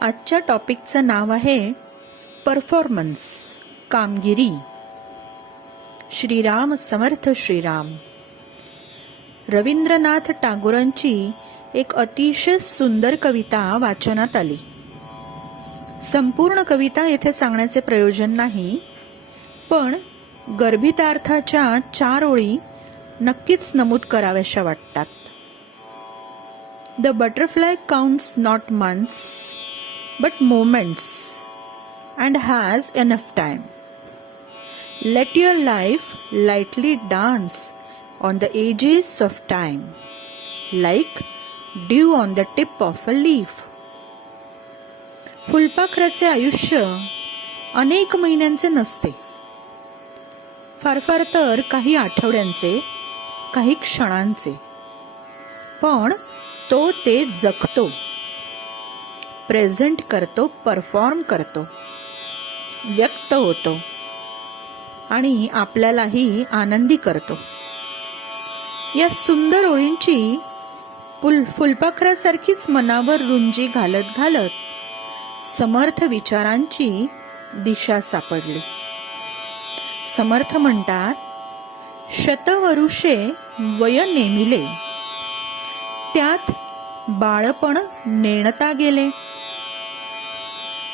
आजच्या टॉपिकचं नाव आहे परफॉर्मन्स, कामगिरी. श्रीराम समर्थ श्रीराम. रवींद्रनाथ टागोरांची एक अतिशय सुंदर कविता वाचनात आली. संपूर्ण कविता येथे सांगण्याचे प्रयोजन नाही, पण गर्भितार्थाच्या 4 ओळी नक्कीच नमूद कराव्याशा वाटतात. The butterfly counts not months but moments and has enough time. Let your life lightly dance on the edges of time, like dew on the tip of a leaf. फुलपाखराचे आयुष्य अनेक महिन्यांचे नसते, फार फार तर काही आठवड्यांचे, काही क्षणांचे. पण तो ते जगतो, प्रेझेंट करतो, परफॉर्म करतो, व्यक्त होतो आणि आपल्यालाही आनंदी करतो. या सुंदर ओळींची फुलपाखरासारखीच मनावर रुंजी घालत घालत समर्थ विचारांची दिशा सापडली. समर्थ म्हणतात, शतवरुषे वय नेमिले, त्यात बाळपण नेणता गेले.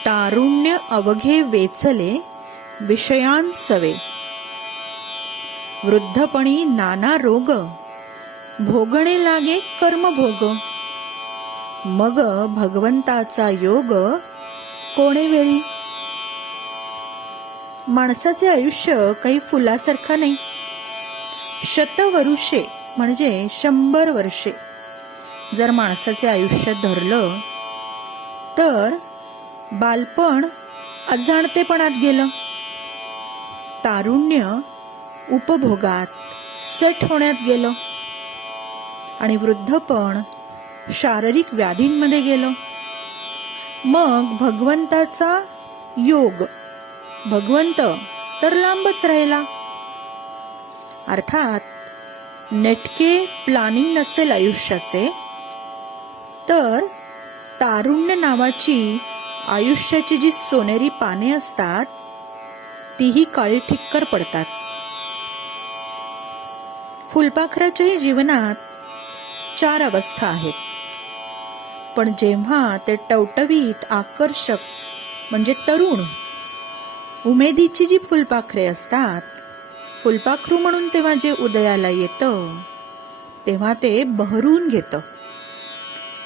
तारुण्य अवघे वेचले विषयांसवे, वृद्धपणी नाना रोग, भोगणे लागे कर्मभोग. मग भगवंताचा योग कोणे वेळी. माणसाचे आयुष्य काही फुलासारखं नाही. शतवरुषे म्हणजे 100 वर्षे जर माणसाचे आयुष्य धरलं तर बालपण अजाणतेपणात गेलं, तारुण्य उपभोगात सेट होण्यात गेलं आणि वृद्धपण शारीरिक व्याधींमध्ये गेलं. मग भगवंताचा योग, भगवंत तर लांबच राहिला. अर्थात नेटके प्लॅनिंग नसेल आयुष्याचे, तर तारुण्य नावाची आयुष्याची जी सोनेरी पाने असतात तीही काळी ठिक्कर पडतात. फुलपाखराच्याही जीवनात 4 अवस्था आहेत, पण जेव्हा ते टवटवीत, आकर्षक म्हणजे तरुण, उमेदीची जी फुलपाखरे असतात, फुलपाखरू म्हणून तेव्हा जे उदयाला येतं तेव्हा ते बहरून घेतं,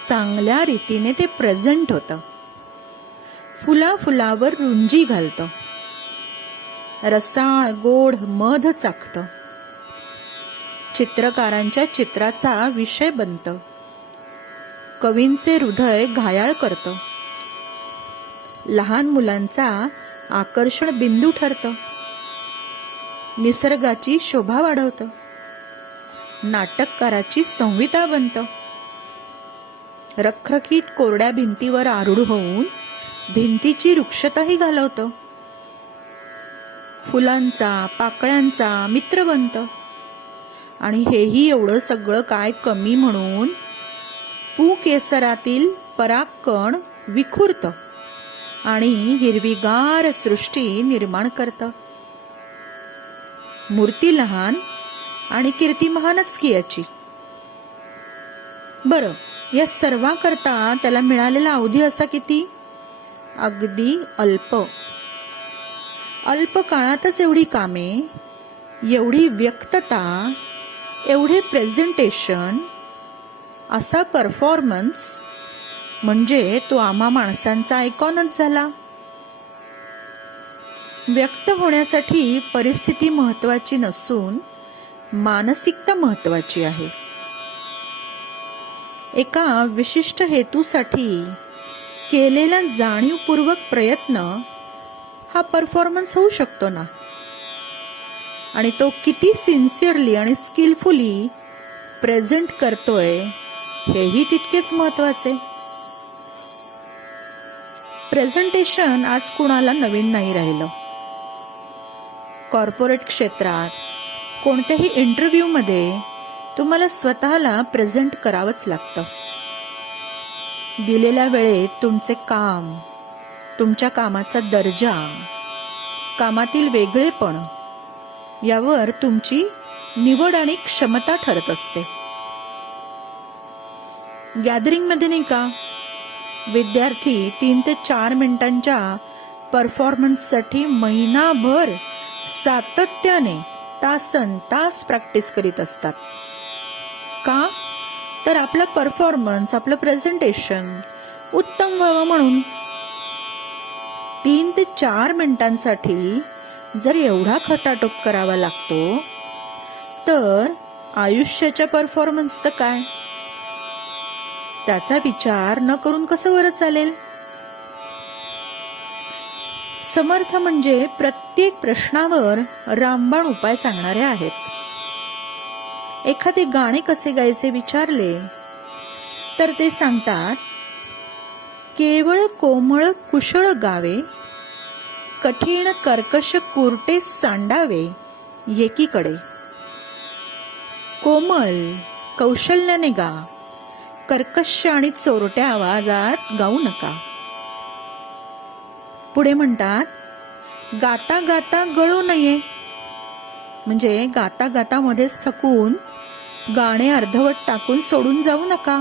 चांगल्या रीतीने ते प्रेझेंट होतं, फुलावर रुंजी घालतं, रसाळ गोड मध चाखतं, चित्रकारांच्या चित्राचा विषय बनतं, कवींचे हृदय घायाळ करतं, लहान मुलांचा आकर्षण बिंदू ठरतं, निसर्गाची शोभा वाढवतं, नाटककाराची संहिता बनतं, रखरखीत कोरड्या भिंतीवर आरूढ होऊन भिंतीची वृक्षताही घालवतं, फुलांचा पाकळ्यांचा मित्र बनतं. आणि हेही एवढं सगळं काय कमी म्हणून केसरातील परागकण विखुरतं आणि हिरवीगार सृष्टी निर्माण करतं. मूर्ती लहान आणि कीर्ती महानच की याची. बरं, या सर्वांकरता त्याला मिळालेला अवधी असा किती? अगदी अल्प. अल्प काळातच एवढी कामे, एवढी व्यक्तता, एवढे प्रेझेंटेशन, असा परफॉर्मन्स, म्हणजे तो आम्हा माणसांचा आयकॉनच झाला. व्यक्त होण्यासाठी परिस्थिती महत्वाची नसून मानसिकता महत्वाची आहे. एका विशिष्ट हेतूसाठी केलेला जाणीवपूर्वक प्रयत्न हा परफॉर्मन्स होऊ शकतो ना. आणि तो किती सिन्सिअरली आणि स्किलफुली प्रेझेंट करतोय हेही तितकेच महत्वाचे. प्रेझेंटेशन आज कुणाला नवीन नाही राहिलं. कॉर्पोरेट क्षेत्रात कोणत्याही इंटरव्ह्यूमध्ये तुम्हाला स्वतःला प्रेझेंट करावंच लागतं. दिलेल्या वेळेत तुमचे काम, तुमच्या कामाचा दर्जा, कामातील वेगळेपण यावर तुमची निवड आणि क्षमता ठरत असते. गॅदरिंगमध्ये नाही का, विद्यार्थी 3 ते 4 मिनिटांच्या परफॉर्मन्ससाठी महिनाभर सातत्याने तासन तास प्रॅक्टिस करीत असतात. का? तर आपला परफॉर्मन्स, आपलं प्रेझेंटेशन उत्तम व्हावं म्हणून. 3 ते 4 मिनिटांसाठी जर एवढा खटाटोप करावा लागतो, तर आयुष्याच्या परफॉर्मन्सचं काय? त्याचा विचार न करून कसं बरं चालेल? समर्थ म्हणजे प्रत्येक प्रश्नावर रामबाण उपाय सांगणारे आहेत. एखादे गाणे कसे गायचे विचारले तर ते सांगतात, केवळ कोमळ कुशळ गावे, कठीण कर्कश कुरटे सांडावे एकीकडे. कोमल कौशल्याने गा, कर्कश आणि चोरट्या आवाजात गाऊ नका. पुढे म्हणतात, गाता गाता गळू नये, म्हणजे गाता गाता मध्येच थकून गाणे अर्धवट टाकून सोडून जाऊ नका.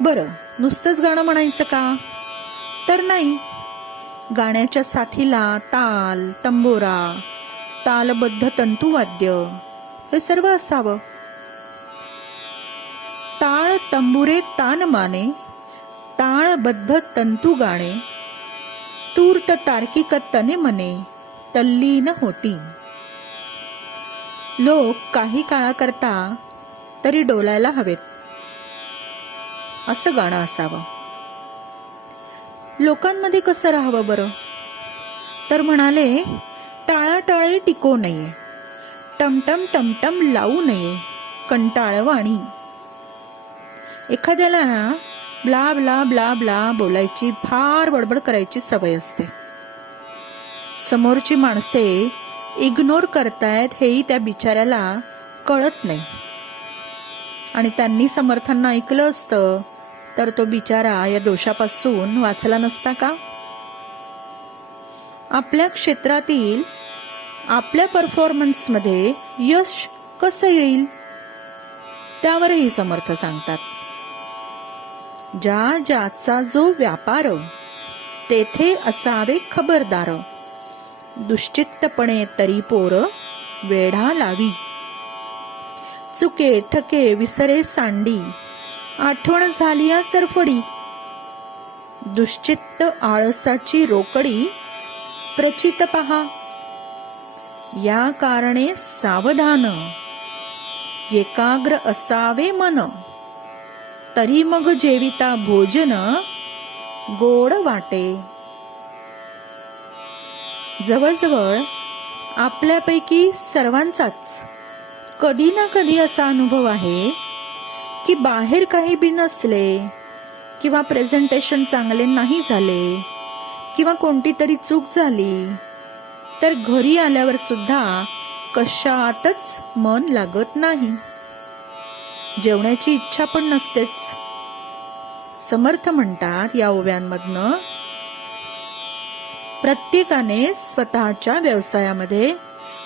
बरं, नुसतंच गाणं म्हणायचं का? तर नाही. गाण्याच्या साथीला ताल, तंबोरा, तालबद्ध तंतुवाद्य हे सर्व असावं. ताळ तंबुरे तान माने, ताळबद्ध तंतू गाणे, तूर्त तार्किक तने मने तल्लीन होती. लोक काही काळाकरता तरी डोलायला हवेत, असं गाणं असावं. लोकांमध्ये कसं राहावं बरं? तर म्हणाले, टाळाटाळी टिको नये, टमटम टमटम लावू नये कंटाळवाणी. एखाद्याला ना ब्ला ब्ला ब्ला ब्ला बोलायची, फार बडबड करायची सवय असते. समोरची माणसे इग्नोर करतायत हेही त्या बिचाऱ्याला कळत नाही. आणि त्यांनी समर्थांना ऐकलं असतं तर तो बिचारा या दोषापासून वाचला नसता का? आपल्या क्षेत्रातील आपल्या परफॉर्मन्समध्ये यश कसं येईल त्यावरही समर्थ सांगतात. ज्या ज्याचा जो व्यापार, तेथे असावे खबरदार. दुश्चित्तपणे तरी पोर वेढा लावी. चुके ठके विसरे सांडी, आठवण झाली या चरफडी. दुश्चित्त आळसाची रोकडी, प्रचित पहा. या कारणे सावधान, एकाग्र असावे मन. तरी मग जेविता भोजन, गोड वाटे. जवळजवळ आपल्यापैकी सर्वांचाच कधी ना कधी असा अनुभव आहे की बाहेर काही बी नसले, किंवा प्रेझेंटेशन चांगले नाही झाले, किंवा कोणती तरी चूक झाली, तर घरी आल्यावर सुद्धा कशातच मन लागत नाही, जेवण्याची इच्छा पण नसतेच. समर्थ म्हणतात या ओव्यांमधनं, प्रत्येकाने स्वतःच्या व्यवसायामध्ये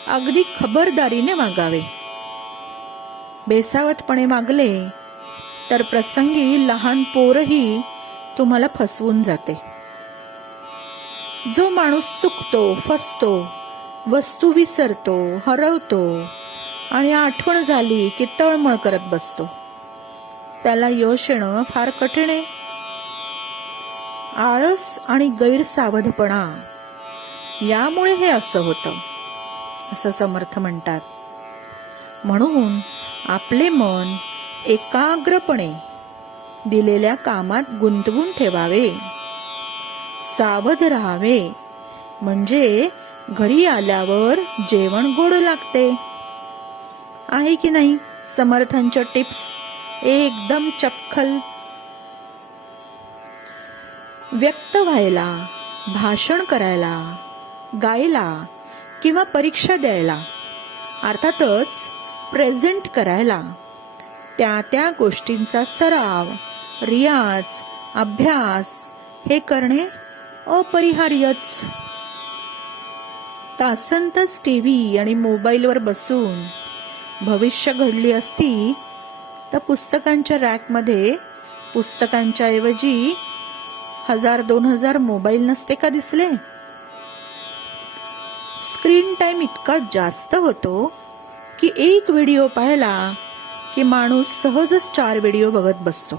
अगदी खबरदारीने वागावे. बेसावतपणे वागले तर प्रसंगी लहान पोरही तुम्हाला फसवून जाते. जो माणूस चुकतो, फसतो, वस्तू विसरतो, हरवतो आणि आठवण झाली की तळमळ करत बसतो, त्याला यश येणं फार कठीण आहे. आळस आणि गैरसावधपणा यामुळे हे असं होतं, असं समर्थ म्हणतात. म्हणून आपले मन एकाग्रपणे दिलेल्या कामात गुंतवून ठेवावे, सावध राहावे, म्हणजे घरी आल्यावर जेवण गोड लागते. आहे की नाही समर्थांच्या टिप्स एकदम चपखल. व्यक्त व्हायला, भाषण करायला, गायला किंवा परीक्षा द्यायला, अर्थातच प्रेझेंट करायला त्या त्या गोष्टींचा सराव रियाज, अभ्यास हे करणे अपरिहार्यच. तासनतास टीव्ही आणि मोबाईलवर बसून भविष्य घडली असती तर पुस्तकांच्या रॅकमध्ये पुस्तकांच्या ऐवजी 1000-2000 मोबाईल नसते का दिसले? स्क्रीन टाइम इतका जास्त होतो की एक व्हिडिओ पाहिला की माणूस सहजच 4 व्हिडिओ बघत बसतो.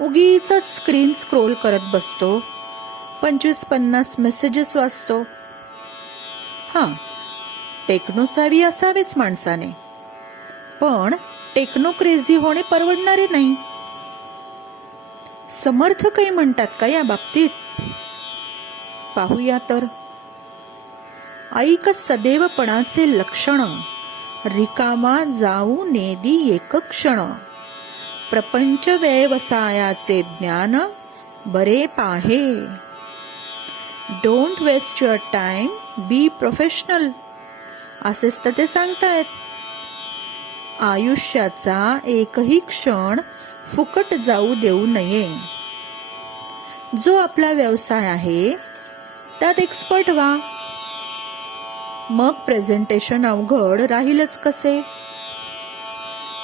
उगीच स्क्रीन स्क्रोल करत बसतो. 25-50 मेसेजेस वाचतो. टेक्नो सावी असावेच माणसाने, पण टेक्नो क्रेझी होणे परवडणारे नाही. समर्थ काही म्हणतात का या बाबतीत? पाहूया तर. ऐक सदैवपणाचे लक्षण, रिकामा जाऊ नेदी एक क्षण. प्रपंच व्यवसायाचे ज्ञान बरे पाहे. Don't waste your time, be professional. असेच तर ते सांगतायत. आयुष्याचा एकही क्षण फुकट जाऊ देऊ नये. जो आपला व्यवसाय आहे त्यात एक्सपर्ट व्हा. मग प्रेझेंटेशन अवघड राहीलच कसे?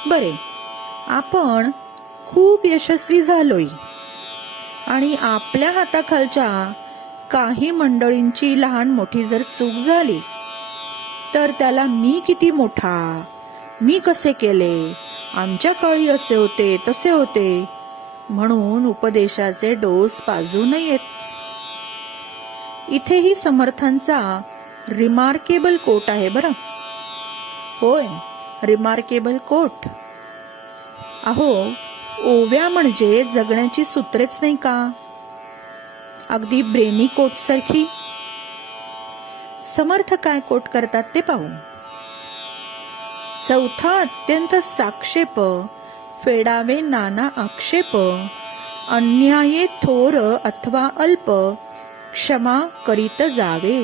बरे, आपण खूप यशस्वी झालोय आणि आपल्या हाताखालच्या काही मंडळींची लहान मोठी जर चूक झाली तर त्याला मी किती मोठा, मी कसे केले, आमच्या काळी असे होते तसे होते म्हणून उपदेशाचे डोस पाजू नयेत. इथेही समर्थांचा रिमार्केबल कोट आहे बरं. होय, रिमार्केबल कोट. अहो, ओव्या म्हणजे जगण्याची सूत्रेच नाही का? अगदी ब्रेनी कोट सारखी. समर्थ काय कोट करतात ते पाहू. चौथा अत्यंत साक्षेप, फेडावे नाना आक्षेप. अन्याये थोर अथवा अल्प, क्षमा करीत जावे.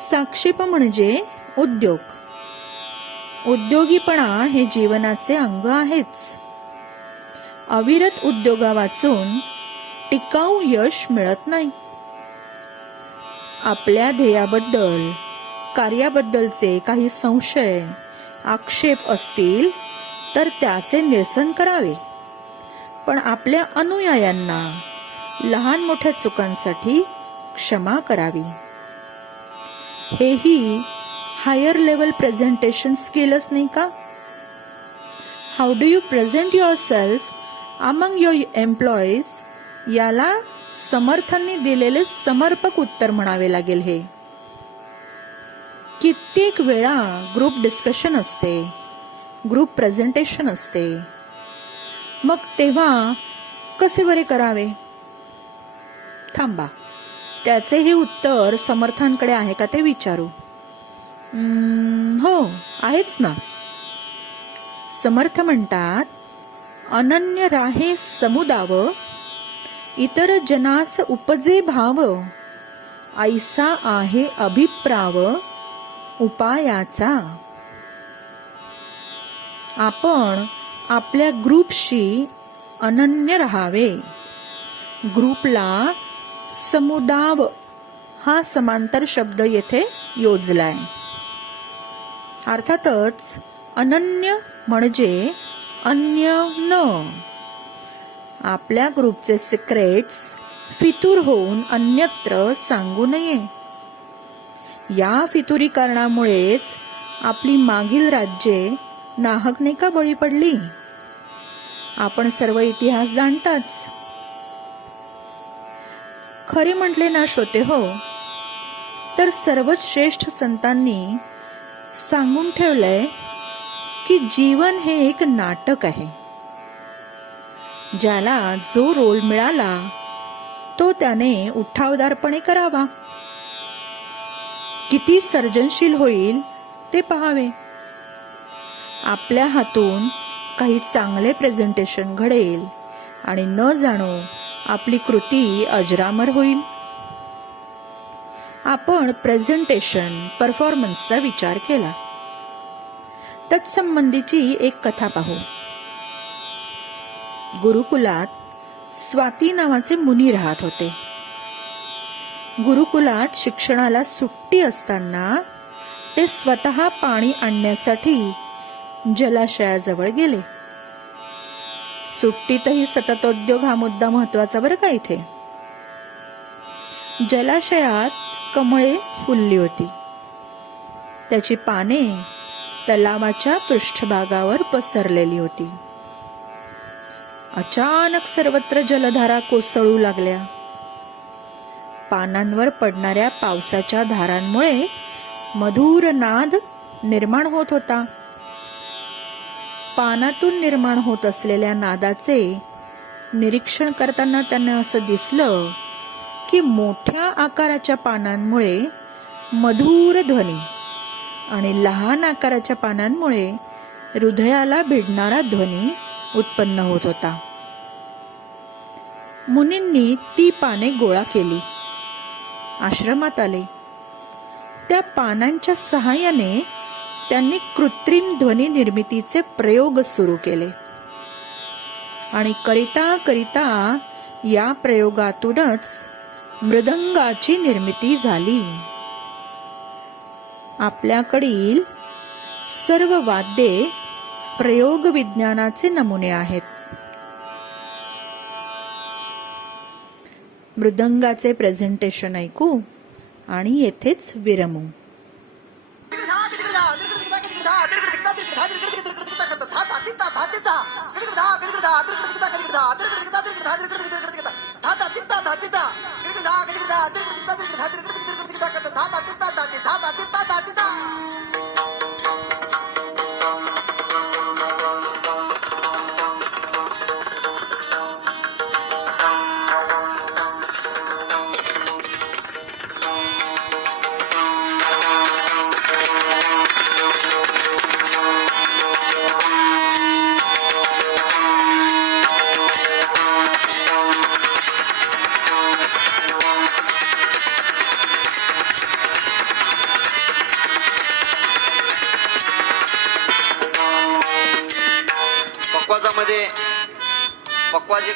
साक्षेप म्हणजे उद्योग. उद्योगीपणा हे जीवनाचे अंग आहेच. अविरत उद्योगा वाचून टिकाऊ यश मिळत नाही. आपल्या ध्येयाबद्दल, कार्याबद्दलचे काही संशय, आक्षेप असतील तर त्याचे निरसन करावे, पण आपल्या अनुयायांना लहान मोठ्या चुकांसाठी क्षमा करावी. हेही हायर लेवल प्रेझेंटेशन स्किलच नाही का? How do you present your self among your employees, याला समर्थांनी दिलेले समर्पक उत्तर म्हणावे लागेल. हे कित्येक वेळा ग्रुप डिस्कशन असते, ग्रुप प्रेझेंटेशन असते. मग तेव्हा कसे बरे करावे? थांबा, त्याचे हे उत्तर समर्थांकडे आहे का ते विचारू. हो, आहेच ना. समर्थ म्हणतात, अनन्य राहे समुदाव, इतर जनास उपजे भाव. ऐसा आहे अभिप्राव उपायाचा. आपण आपल्या ग्रुपशी अनन्य राहावे. ग्रुपला समुदाव हा समांतर शब्द येथे योजलाय. अर्थातच अनन्य म्हणजे अन्य न. आपल्या ग्रुपचे सिक्रेट्स फितूर होऊन अन्यत्र सांगू नये. या फितुरी कारणामुळेच आपली मागील राज्ये नाहक नाही का बळी पडली? आपण सर्व इतिहास जाणताच. खरे म्हटले ना श्रोते हो, तर सर्वच श्रेष्ठ संतांनी सांगून ठेवलंय की जीवन हे एक नाटक आहे. ज्याला जो रोल मिळाला तो त्याने उठावदारपणे करावा. किती सर्जनशील होईल ते पाहावे. आपल्या हातून काही चांगले प्रेझेंटेशन घडेल आणि न जाणो आपली कृती अजरामर होईल. आपण प्रेझेंटेशन परफॉर्मन्सचा विचार केला. तत्संबंधीची एक कथा पाहू. गुरुकुलात स्वाती नावाचे मुनी राहत होते. गुरुकुलात शिक्षणाला सुट्टी असताना ते स्वतः पाणी आणण्यासाठी जलाशयाजवळ गेले. सुट्टीतही सततोद्योग हा मुद्दा महत्वाचा बरं का इथे. जलाशयात कमळे फुलली होती. त्याची पाने तलावाच्या पृष्ठभागावर पसरलेली होती. अचानक सर्वत्र जलधारा कोसळू लागल्या. पानांवर पडणाऱ्या पावसाच्या धारांमुळे मधुर नाद निर्माण होत होता. पानातून निर्माण होत असलेल्या नादाचे निरीक्षण करताना त्यांना असं दिसलं की मोठ्या आकाराच्या पानांमुळे मधुर ध्वनी आणि लहान आकाराच्या पानांमुळे हृदयाला भिडणारा ध्वनी उत्पन्न होत होता. मुनींनी ती पाने गोळा केली. आश्रमात आले. त्या पानांच्या सहाय्याने त्यांनी कृत्रिम ध्वनी निर्मितीचे प्रयोग सुरू केले आणि करिता करिता या प्रयोगातूनच मृदंगाची निर्मिती झाली. आपल्याकडील सर्व वाद्ये प्रयोग विज्ञानाचे नमुने आहेत. मृदंगाचे प्रेझेंटेशन ऐकू आणि येथेच विरमू. पक्वाजामध्ये पक्वाजे